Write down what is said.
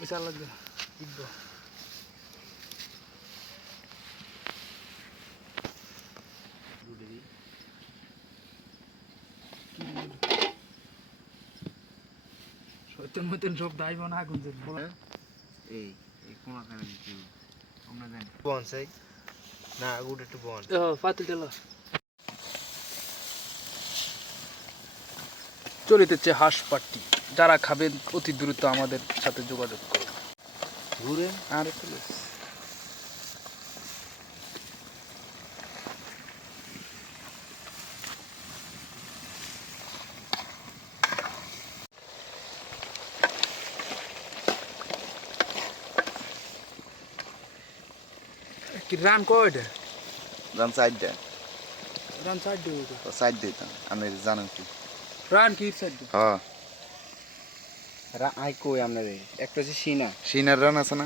বিশাল লাগবে ইকবো সত্যের মতন সব দাইব না আগুন জ্বলবে বলো এই এই কোনা খানে দিছি আমরা জানি বন চাই না গুড় একটু বন পাতিল তেল চলিতেছে হাঁস পার্টি যারা খাবেন অতি দ্রুত আমাদের সাথে যোগাযোগ করুন ঘুরে আর একটু কি রান কয়টা জান সাইড দে রান সাইড দেবো তো সাইড দে তো আমি জানেন কি রান কি সাইড দেবো হ্যাঁ আই কই আপনারে একটা হচ্ছে সিনা সিনার রান আছে না